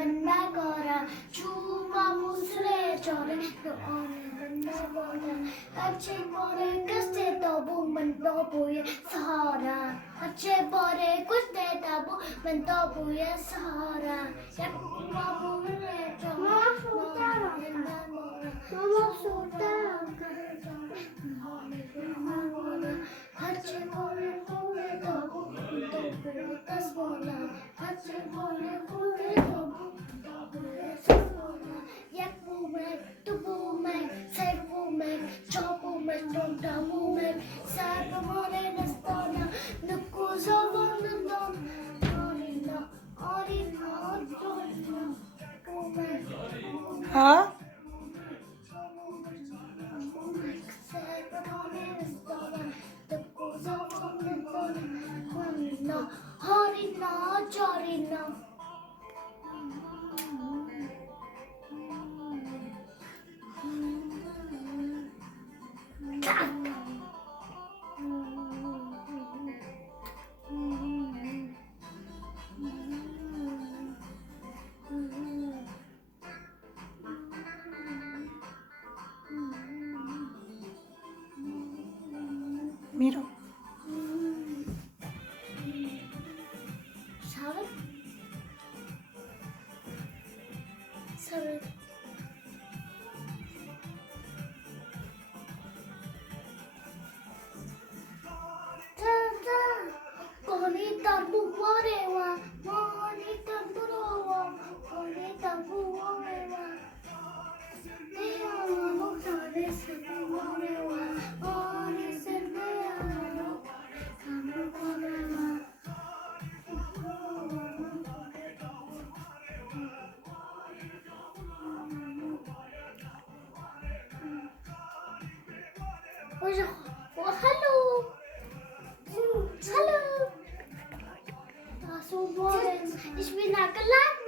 만나거라 주와 무술해져래 너는 만나거라 같이 버릴 것에도 보면 너 보여서라 같이 버릴 것에도 보면 너 보여서라 약과 무술해져 너는 만나거라 너무 쏟아 같이 버릴 것에도 보면 너 보여서라 같이 버릴 것에도 약 보면 또 보면 새 보면 저 보면 좀더 보면 살펴보내는 스토나 늦고서 보는 돈 어린 보면 살펴보내는 스토나 늦고서 보는 돈 어린 저리 너 밀어. 서른 Bonita buwarewa, bonita burowa, bonita buwarewa. Dia mukhtare se buwarewa, bonita se buwarewa, kamu buwarewa. Oh, hello. Hallo. So, ich bin da gelandet.